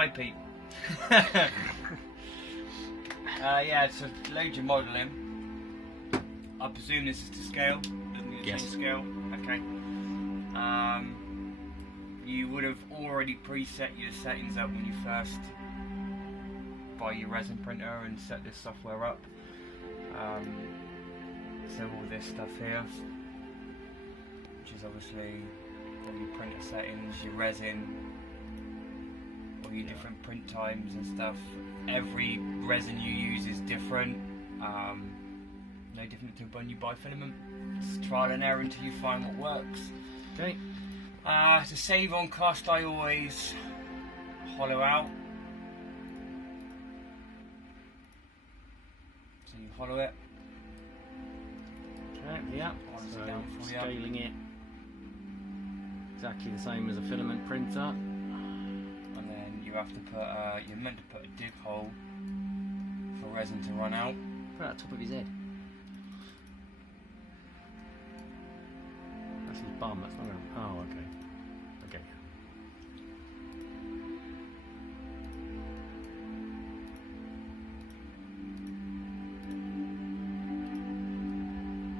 Hi Pete. Yeah, so load your model in. I presume this is to scale. Doesn't need to change scale. Okay. You would have already preset your settings up when you first buy your resin printer and set this software up. So all this stuff here, which is obviously all your printer settings, your resin, all your different print times and stuff. Every resin you use is different. No different to when you buy filament. It's trial and error until you find what works. Okay. To save on cost, I always hollow out. So you hollow it. Okay, yeah. Hollows So it down for you. scaling it exactly the same as a filament printer. And then you have to put, you're meant to put a dig hole for resin to run out. Put it at the top of his head. That's his bum, that's not going to... Oh, okay. Okay.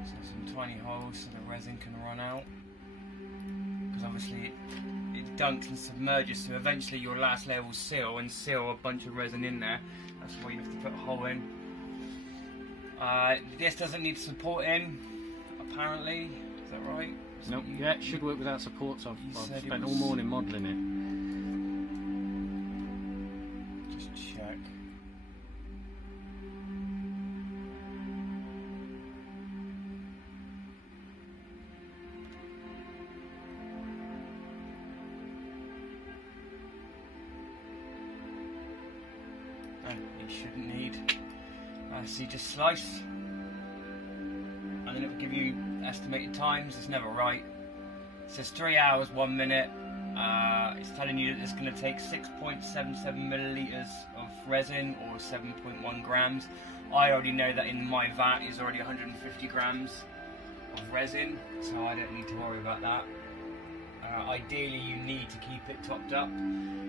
So some tiny holes so the resin can run out. Because obviously it dunks and submerges, so eventually your last layer will seal and seal a bunch of resin in there. That's why you have to put a hole in. This doesn't need supporting, apparently. Is that right? Nope. Yeah, it should work without support, so I've said it spent all was- morning modelling it. Just check. And you shouldn't need. So you just slice, and then it will give you estimated times. It's never right. It says 3 hours, 1 minute. It's telling you that it's going to take 6.77 milliliters of resin or 7.1 grams. I already know that in my vat is already 150 grams of resin, so I don't need to worry about that. Ideally, you need to keep it topped up,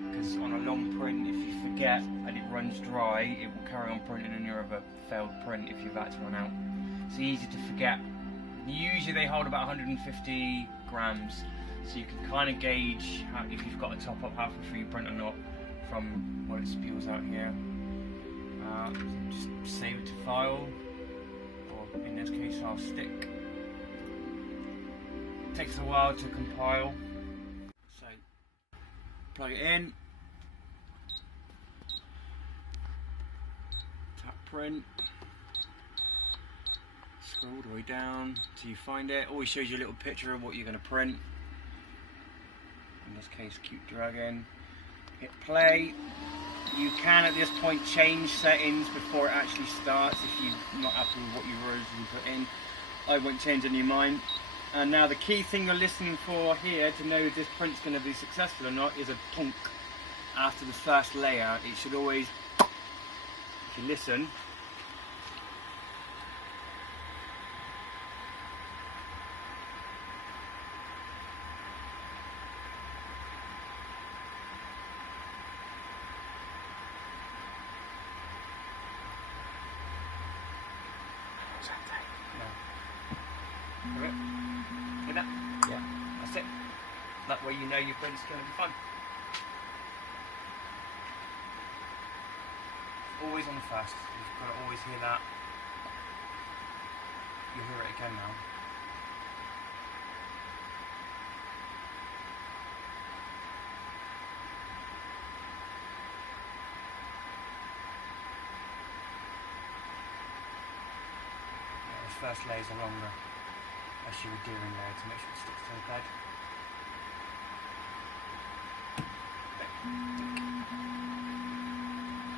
because on a long print, if you forget and it runs dry, it will carry on printing and you'll have a failed print if your vat's run out. It's easy to forget. Usually they hold about 150 grams, so you can kind of gauge if you've got to top up halfway through your print or not from what it spews out here. Just save it to file, or in this case I'll stick. Takes a while to compile, so plug it in, tap print, scroll all the way down till you find it. Always shows you a little picture of what you're going to print. In this case, keep dragging, hit play. You can at this point change settings before it actually starts if you're not happy with what you originally put in. I won't change any of mine. And now the key thing you're listening for here to know if this print's going to be successful or not is a tonk after the first layer. It should always, if you listen, Hear it? Hear that? Yeah. That's it. That way you know your print's going to be fun. Always on the first. You've got to always hear that. You'll hear it again now. Yeah, the first layers are longer, as you would do in there, to make sure it sticks to the bed.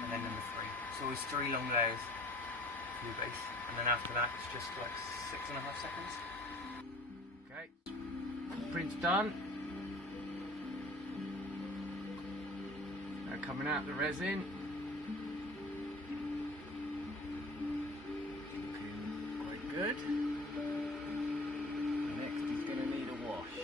And then number 3. So always 3 long layers for your base, and then after that it's just like 6.5 seconds. Okay. Print's done. Now coming out the resin. Looking quite good. Next he's going to need a wash.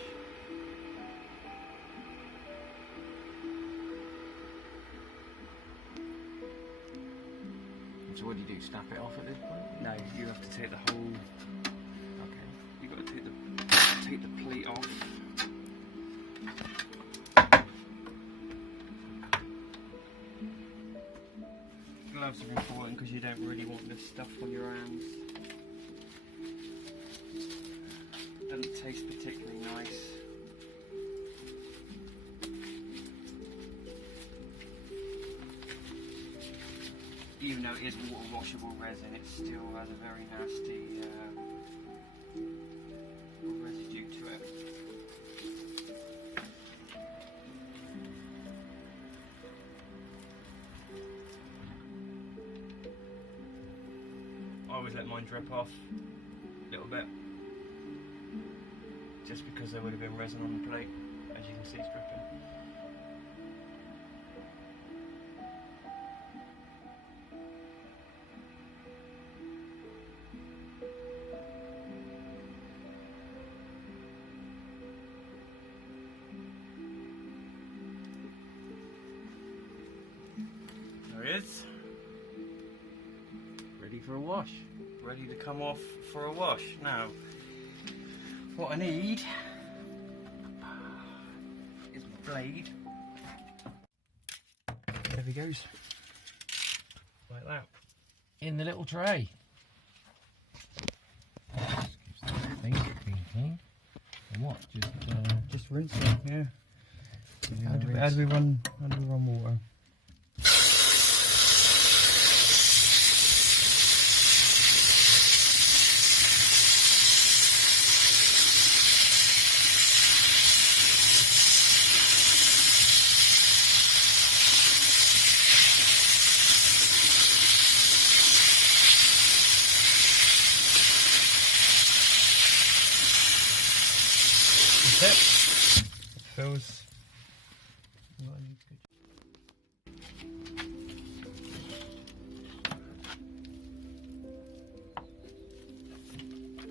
So what do you do? Snap it off at this point? No, you have to take the whole. Okay. You got to take the plate off. Gloves are important because you don't really want this stuff on your hands. Doesn't taste particularly nice. Even though it is water washable resin, it still has a very nasty residue to it. I always let mine drip off a little bit, just because there would have been resin on the plate. As you can see, it's dripping. There it is. Ready for a wash. Ready to come off for a wash. Now, what I need is my blade. There he goes. Like that. In the little tray. Clean. And what? Just rinse it, yeah. How do we run water? That's it. It fills.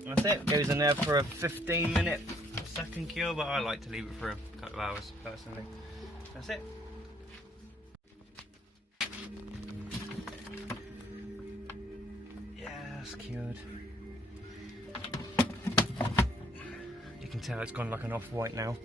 That's it. Goes in there for a 15-minute second cure, but I like to leave it for a couple of hours personally. That's it. Yeah, it's cured. You can tell it's gone like an off-white now.